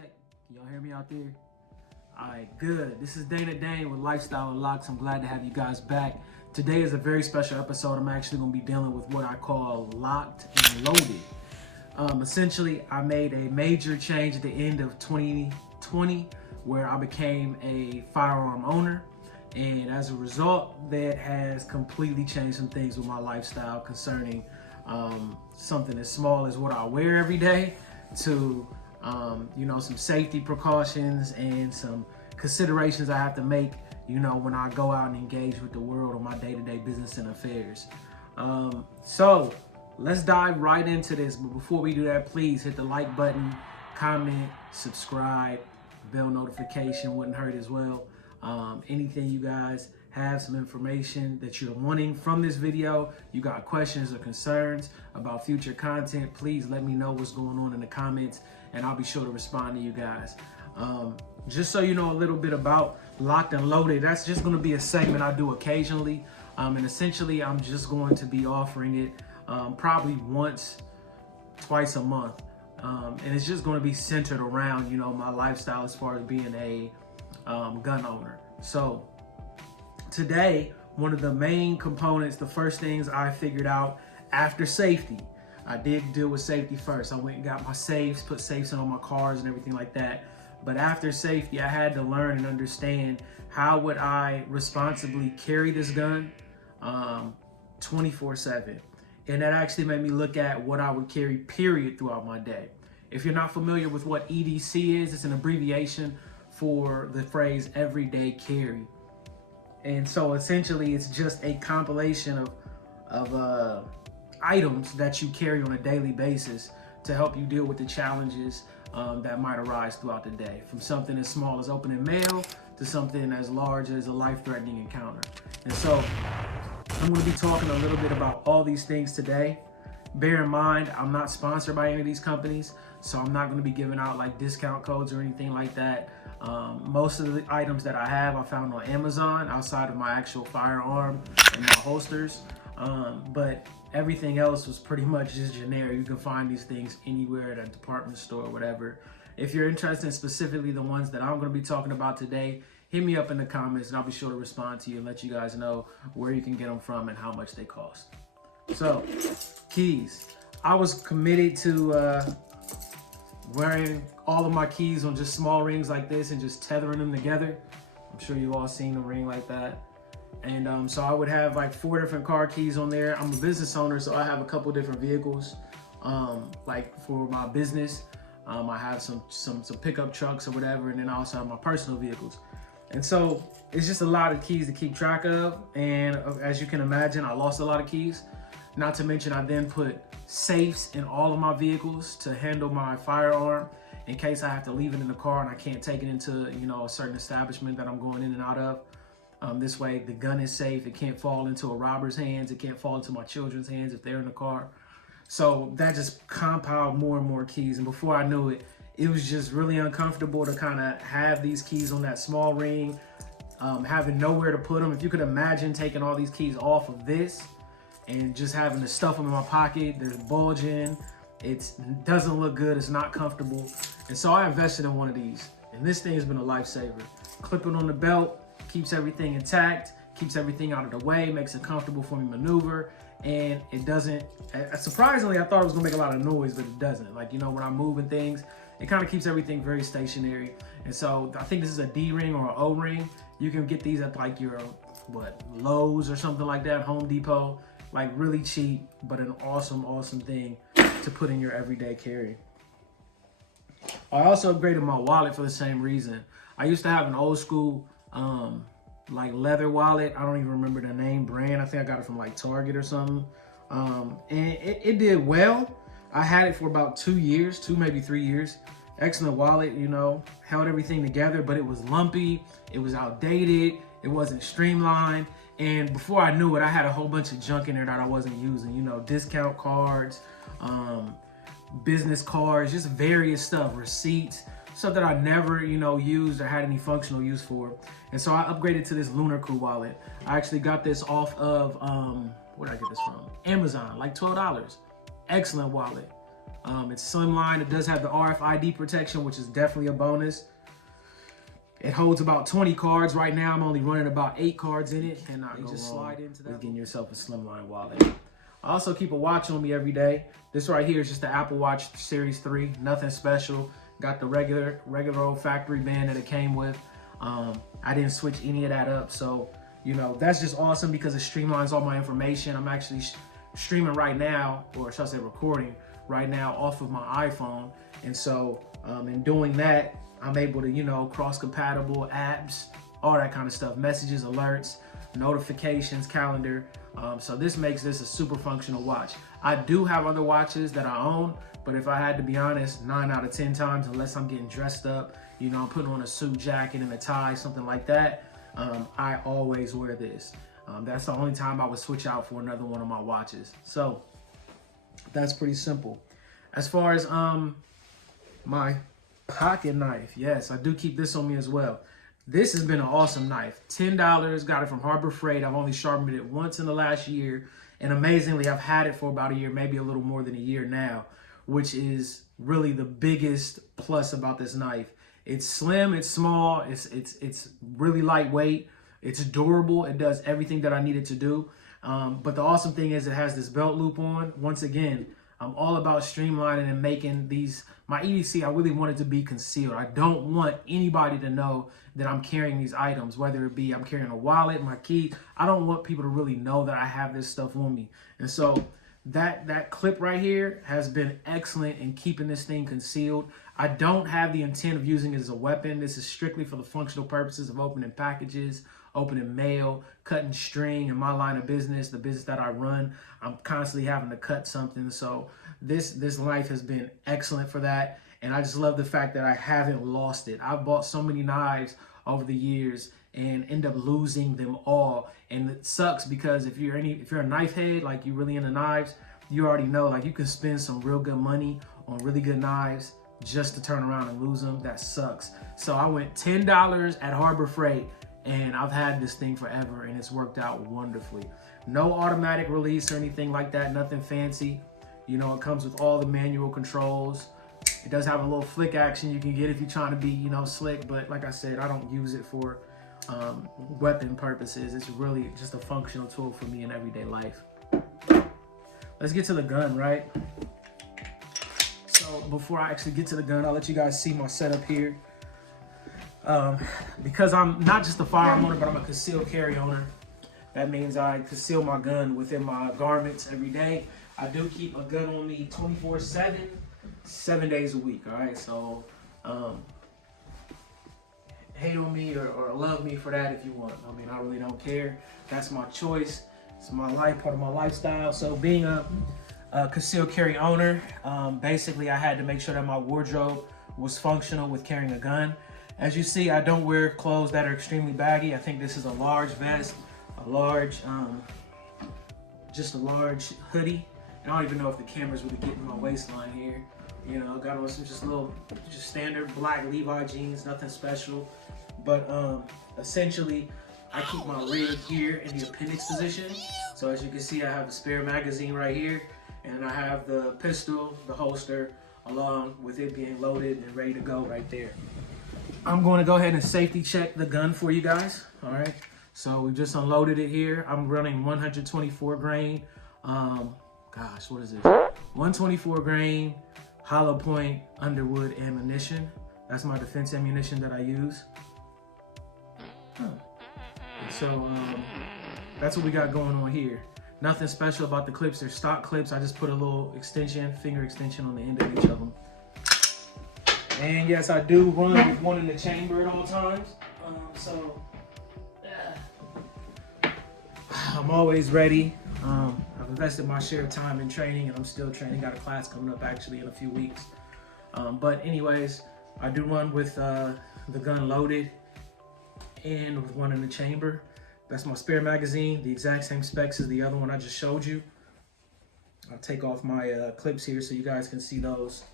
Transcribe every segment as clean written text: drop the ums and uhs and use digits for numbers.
check. Can y'all hear me out there? All right, good. This is Dane with Lifestyle and Locks. I'm glad to have you guys back. Today is a very special episode. I'm actually going to be dealing with what I call locked and loaded. Essentially, I made a major change at the end of 2020 where I became a firearm owner. And as a result, that has completely changed some things with my lifestyle concerning something as small as what I wear every day to some safety precautions and some considerations I have to make, when I go out and engage with the world on my day-to-day business and affairs. So let's dive right into this. But before we do that, please hit the like button, comment, subscribe, bell notification wouldn't hurt as well. Anything you guys have some information that you're wanting from this video, you got questions or concerns about future content, please let me know what's going on in the comments and I'll be sure to respond to you guys. Just so you know a little bit about Locked and Loaded, that's just going to be a segment I do occasionally. And essentially I'm just going to be offering it probably twice a month. And it's just going to be centered around, my lifestyle as far as being a gun owner. So today, one of the main components, the first things I figured out after safety, I did deal with safety first. I went and got my safes, put safes in all my cars and everything like that. But after safety, I had to learn and understand how would I responsibly carry this gun 24/7. And that actually made me look at what I would carry, period, throughout my day. If you're not familiar with what EDC is, it's an abbreviation for the phrase everyday carry. And so essentially it's just a compilation of items that you carry on a daily basis to help you deal with the challenges that might arise throughout the day, from something as small as opening mail to something as large as a life-threatening encounter. And so I'm going to be talking a little bit about all these things today. Bear in mind, I'm not sponsored by any of these companies, so I'm not going to be giving out like discount codes or anything like that. Most of the items that I have, I found on Amazon outside of my actual firearm and my holsters. But everything else was pretty much just generic. You can find these things anywhere at a department store or whatever. If you're interested in specifically the ones that I'm going to be talking about today, hit me up in the comments and I'll be sure to respond to you and let you guys know where you can get them from and how much they cost. So, keys. I was committed to wearing all of my keys on just small rings like this and just tethering them together. I'm sure you've all seen a ring like that. And so I would have like 4 different car keys on there. I'm a business owner, so I have a couple different vehicles. Like for my business, I have some pickup trucks or whatever, and then I also have my personal vehicles. And so it's just a lot of keys to keep track of. And as you can imagine, I lost a lot of keys. Not to mention, I then put safes in all of my vehicles to handle my firearm in case I have to leave it in the car and I can't take it into, a certain establishment that I'm going in and out of. This way, the gun is safe. It can't fall into a robber's hands. It can't fall into my children's hands if they're in the car. So that just compiled more and more keys. And before I knew it, it was just really uncomfortable to kind of have these keys on that small ring, having nowhere to put them. If you could imagine taking all these keys off of this and just having to stuff them in my pocket, they're bulging. It doesn't look good. It's not comfortable. And so I invested in one of these. And this thing has been a lifesaver. Clip it on the belt. Keeps everything intact, keeps everything out of the way, makes it comfortable for me to maneuver, and it doesn't, surprisingly, I thought it was gonna make a lot of noise, but it doesn't. Like, when I'm moving things, it kind of keeps everything very stationary. And so I think this is a D ring or an O ring. You can get these at like your, Lowe's or something like that, Home Depot, like really cheap, but an awesome thing to put in your everyday carry. I also upgraded my wallet for the same reason. I used to have an old school, like leather wallet. I don't even remember the name brand. I think I got it from like Target or something. And it did well. I had it for about 2 years, 2 maybe 3 years. Excellent wallet, held everything together, but it was lumpy. It was outdated. It wasn't streamlined. And before I knew it, I had a whole bunch of junk in there that I wasn't using, discount cards, business cards, just various stuff, receipts, stuff that I never, used or had any functional use for. And so I upgraded to this Lunar Crew wallet. I actually got this off of, where did I get this from? Amazon, like $12. Excellent wallet. It's slimline. It does have the RFID protection, which is definitely a bonus. It holds about 20 cards. Right now, I'm only running about 8 cards in it. And I just slide into that with getting yourself a slimline wallet. I also keep a watch on me every day. This right here is just the Apple Watch Series 3. Nothing special. Got the regular old factory band that it came with. I didn't switch any of that up. So, you know, that's just awesome because it streamlines all my information. I'm actually streaming right now, or should I say recording right now off of my iPhone. And so in doing that, I'm able to, you know, cross-compatible apps, all that kind of stuff, messages, alerts, notifications, calendar. So this makes this a super functional watch. I do have other watches that I own, but if I had to be honest, 9 out of 10 times, unless I'm getting dressed up, you know, I'm putting on a suit jacket and a tie, something like that, I always wear this. That's the only time I would switch out for another one of my watches. So that's pretty simple. As far as my pocket knife, yes, I do keep this on me as well. This has been an awesome knife. $10, got it from Harbor Freight. I've only sharpened it once in the last year. And amazingly, I've had it for about a year, maybe a little more than a year now, which is really the biggest plus about this knife. It's slim, it's small, it's really lightweight, it's durable, it does everything that I need it to do. But the awesome thing is it has this belt loop on. Once again, I'm all about streamlining and making my EDC, I really want it to be concealed. I don't want anybody to know that I'm carrying these items, whether it be I'm carrying a wallet, my key. I don't want people to really know that I have this stuff on me. And so that clip right here has been excellent in keeping this thing concealed. I don't have the intent of using it as a weapon. This is strictly for the functional purposes of opening packages, opening mail, cutting string. In my line of business, the business that I run, I'm constantly having to cut something. So this knife has been excellent for that. And I just love the fact that I haven't lost it. I've bought so many knives over the years and end up losing them all. And it sucks because if you're a knife head, like you're really into knives, you already know, like you can spend some real good money on really good knives just to turn around and lose them. That sucks. So I went $10 at Harbor Freight and I've had this thing forever and it's worked out wonderfully. No automatic release or anything like that, nothing fancy. You know, it comes with all the manual controls. It does have a little flick action you can get if you're trying to be, you know, slick. But like I said, I don't use it for weapon purposes. It's really just a functional tool for me in everyday life. Let's get to the gun, right? So before I actually get to the gun, I'll let you guys see my setup here. Because I'm not just a firearm owner, but I'm a concealed carry owner. That means I conceal my gun within my garments every day. I do keep a gun on me 24/7, 7 days a week, all right? So hate on me or love me for that if you want. I mean, I really don't care. That's my choice. It's my life, part of my lifestyle. So being a concealed carry owner, basically I had to make sure that my wardrobe was functional with carrying a gun. As you see, I don't wear clothes that are extremely baggy. I think this is a large vest, just a large hoodie. I don't even know if the camera's really getting my waistline here. You know, got on some just standard black Levi jeans, nothing special. But essentially, I keep my rig here in the appendix position. So as you can see, I have a spare magazine right here, and I have the pistol, the holster, along with it being loaded and ready to go right there. I'm going to go ahead and safety check the gun for you guys. All right. So we just unloaded it here. I'm running 124 grain. Gosh, what is this? 124 grain hollow point Underwood ammunition. That's my defense ammunition that I use. So that's what we got going on here. Nothing special about the clips. They're stock clips. I just put a little extension, finger extension on the end of each of them. And yes, I do run with one in the chamber at all times. I'm always ready. I've invested my share of time in training, and I'm still training. Got a class coming up actually in a few weeks. But anyways, I do run with the gun loaded and with one in the chamber. That's my spare magazine, the exact same specs as the other one I just showed you. I'll take off my clips here so you guys can see those.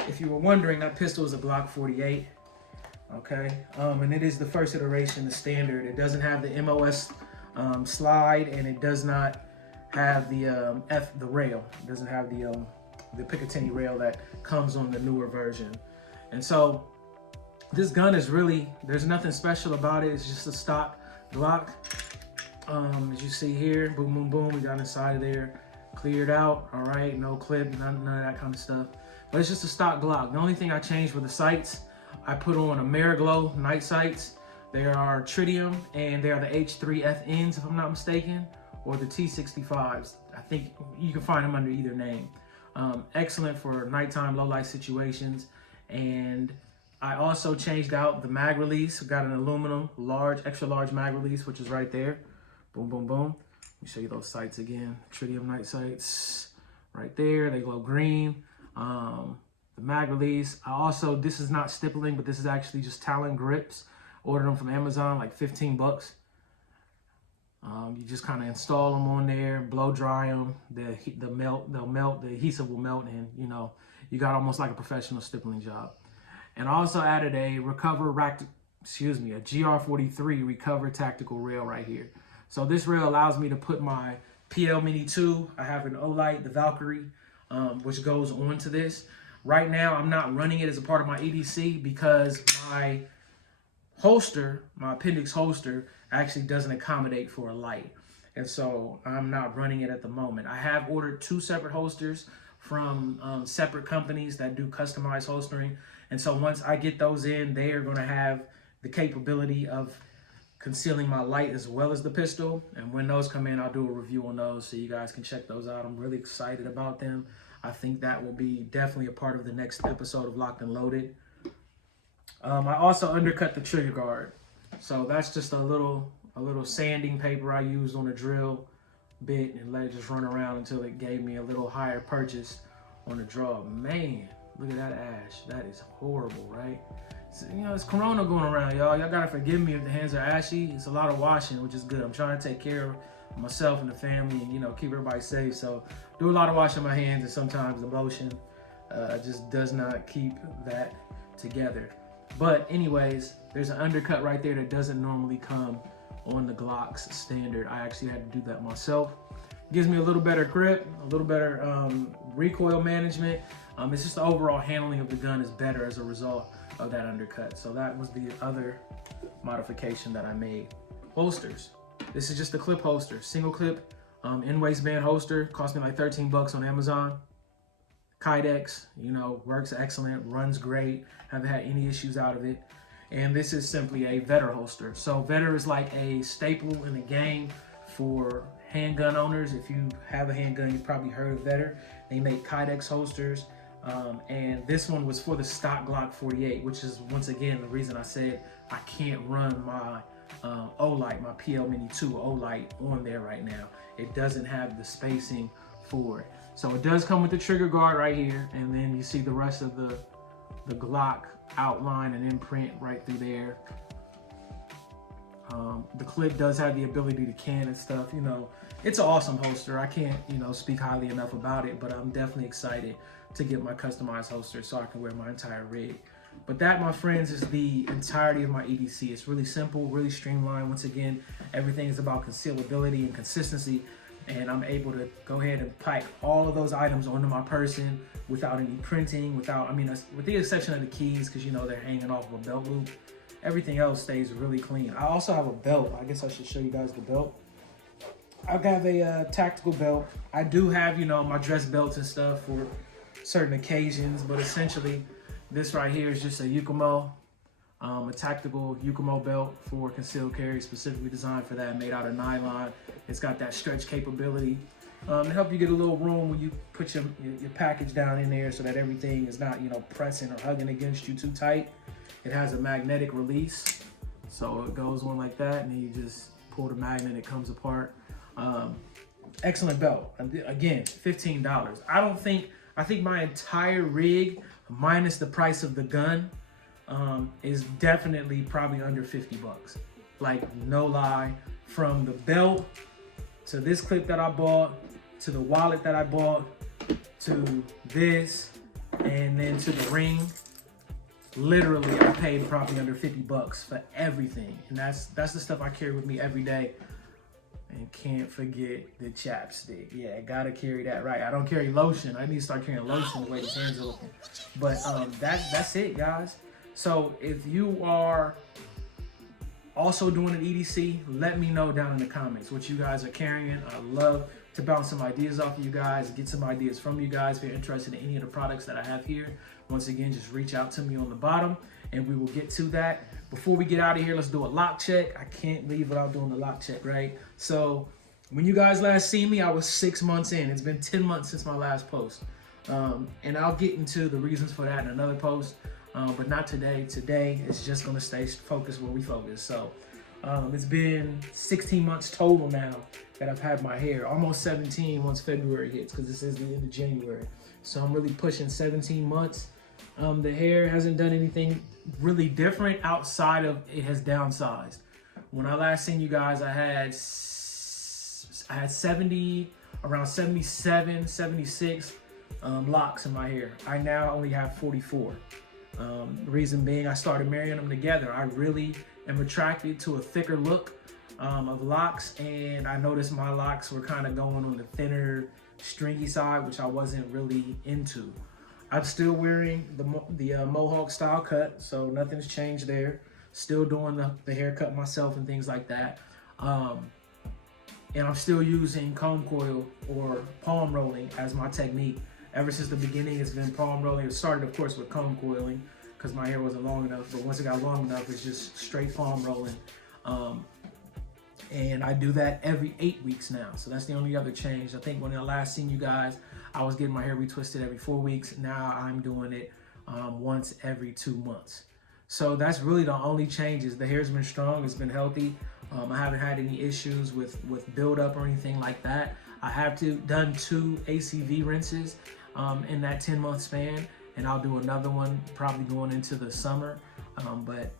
If you were wondering, that pistol is a Glock 48, okay? And it is the first iteration, the standard. It doesn't have the MOS slide, and it does not have the rail. It doesn't have the the Picatinny rail that comes on the newer version. And so this gun is really, there's nothing special about it. It's just a stock Glock. As you see here, boom, boom, boom, we got inside of there, cleared out, all right, no clip, none of that kind of stuff. But it's just a stock Glock. The only thing I changed were the sights. I put on Ameriglow night sights. They are tritium, and they are the H3FNs, if I'm not mistaken, or the T65s. I think you can find them under either name. Excellent for nighttime, low light situations. And I also changed out the mag release. Got an aluminum, large, extra large mag release, which is right there. Boom, boom, boom. Let me show you those sights again. Tritium night sights, right there. They glow green. The mag release. I also, this is not stippling, but this is actually just Talon grips. Ordered them from Amazon, like 15 bucks. You just kind of install them on there, blow dry them. They'll melt, the adhesive will melt, and you know, you got almost like a professional stippling job. And I also added a a GR43 Recover tactical rail right here. So this rail allows me to put my PL Mini 2. I have an Olight, the Valkyrie, which goes onto this. Right now, I'm not running it as a part of my EDC because my holster, my appendix holster, actually doesn't accommodate for a light. And so I'm not running it at the moment. I have ordered 2 separate holsters from separate companies that do customized holstering. And so once I get those in, they are going to have the capability of concealing my light as well as the pistol. And when those come in, I'll do a review on those so you guys can check those out. I'm really excited about them. I think that will be definitely a part of the next episode of Locked and Loaded. I also undercut the trigger guard. So that's just a little sanding paper I used on a drill bit and let it just run around until it gave me a little higher purchase on the draw. Man, look at that ash. That is horrible, right? So, you know, it's Corona going around, y'all. Y'all gotta forgive me if the hands are ashy. It's a lot of washing, which is good. I'm trying to take care of myself and the family and, you know, keep everybody safe. So do a lot of washing my hands, and sometimes the lotion just does not keep that together. But anyways, there's an undercut right there that doesn't normally come on the Glocks standard. I actually had to do that myself. Gives me a little better grip, a little better recoil management. It's just the overall handling of the gun is better as a result of that undercut. So that was the other modification that I made. Holsters. This is just a clip holster, single clip in waistband holster. Cost me like 13 bucks on Amazon. Kydex, you know, works excellent, runs great. Haven't had any issues out of it. And this is simply a Vedder holster. So Vedder is like a staple in the game for handgun owners. If you have a handgun, you've probably heard of Vedder. They make Kydex holsters. And this one was for the stock Glock 48, which is, once again, the reason I said I can't run my Olight, my PL Mini 2 Olight on there right now. It doesn't have the spacing for it. So it does come with the trigger guard right here, and then you see the rest of the Glock outline and imprint right through there. The clip does have the ability to can and stuff. You know, it's an awesome holster. I can't, you know, speak highly enough about it, but I'm definitely excited to get my customized holster so I can wear my entire rig. But that, my friends, is the entirety of my EDC. It's really simple, really streamlined. Once again, everything is about concealability and consistency. And I'm able to go ahead and pack all of those items onto my person without any printing, without, I mean, with the exception of the keys, because, you know, they're hanging off of a belt loop. Everything else stays really clean. I also have a belt. I guess I should show you guys the belt. I have a tactical belt. I do have, you know, my dress belts and stuff for certain occasions, but essentially this right here is just a Yukomo, a tactical Yukomo belt for concealed carry, specifically designed for that, made out of nylon. It's got that stretch capability to help you get a little room when you put your package down in there so that everything is not, you know, pressing or hugging against you too tight. It has a magnetic release, so it goes on like that, and then you just pull the magnet, it comes apart. Excellent belt. Again, $15. I think my entire rig, minus the price of the gun, is definitely probably under 50 bucks. Like, no lie. From the belt to this clip that I bought, to the wallet that I bought, to this, and then to the ring, literally I paid probably under 50 bucks for everything. And that's the stuff I carry with me every day. And can't forget the chapstick. Yeah, gotta carry that right. I don't carry lotion. I need to start carrying lotion the way the hands are looking. But that's it, guys. So if you are also doing an EDC, let me know down in the comments what you guys are carrying. I love to bounce some ideas off of you guys, get some ideas from you guys. If you're interested in any of the products that I have here, once again, just reach out to me on the bottom and we will get to that. Before we get out of here, let's do a lock check. I can't leave without doing the lock check, right? So when you guys last see me, I was 6 months in. It's been 10 months since my last post. And I'll get into the reasons for that in another post, but not today. Today is just gonna stay focused where we focus. So it's been 16 months total now that I've had my hair, almost 17 once February hits, because this is the end of January. So I'm really pushing 17 months. The hair hasn't done anything really different outside of it has downsized. When I last seen you guys, I had 70, around 77, 76 locks in my hair. I now only have 44. Reason being, I started marrying them together. I really am attracted to a thicker look of locks, and I noticed my locks were kind of going on the thinner, stringy side, which I wasn't really into. I'm still wearing the Mohawk style cut, so nothing's changed there. Still doing the haircut myself and things like that. And I'm still using comb coil or palm rolling as my technique. Ever since the beginning, it's been palm rolling. It started, of course, with comb coiling because my hair wasn't long enough, but once it got long enough, it's just straight palm rolling. And I do that every 8 weeks now. So that's the only other change. I think when I last seen you guys, I was getting my hair retwisted every 4 weeks. Now I'm doing it once every 2 months. So that's really the only changes. The hair's been strong, it's been healthy. I haven't had any issues with buildup or anything like that. I have done 2 ACV rinses in that 10-month span, and I'll do another one probably going into the summer. But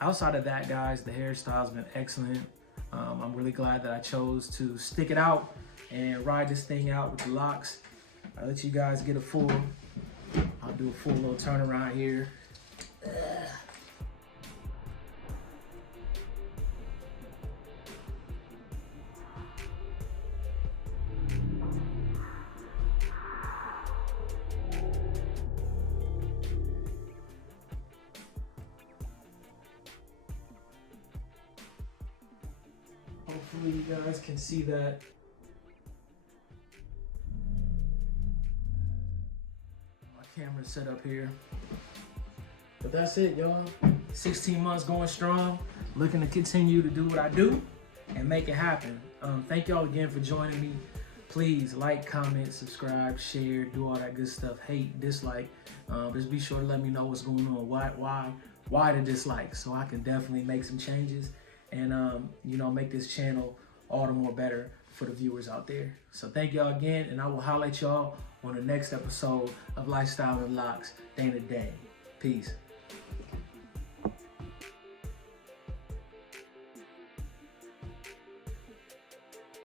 outside of that, guys, the hairstyle's been excellent. I'm really glad that I chose to stick it out and ride this thing out with the locks. I'll let you guys get I'll do a full little turnaround here. Hopefully you guys can see that. My camera's set up here. But that's it, y'all. 16 months going strong. Looking to continue to do what I do and make it happen. Thank y'all again for joining me. Please like, comment, subscribe, share, do all that good stuff. Hate, dislike. Just be sure to let me know what's going on. Why the dislike, so I can definitely make some changes and make this channel all the more better for the viewers out there. So thank y'all again, and I will holler at y'all on the next episode of Lifestyle and Locks, day to day. Peace.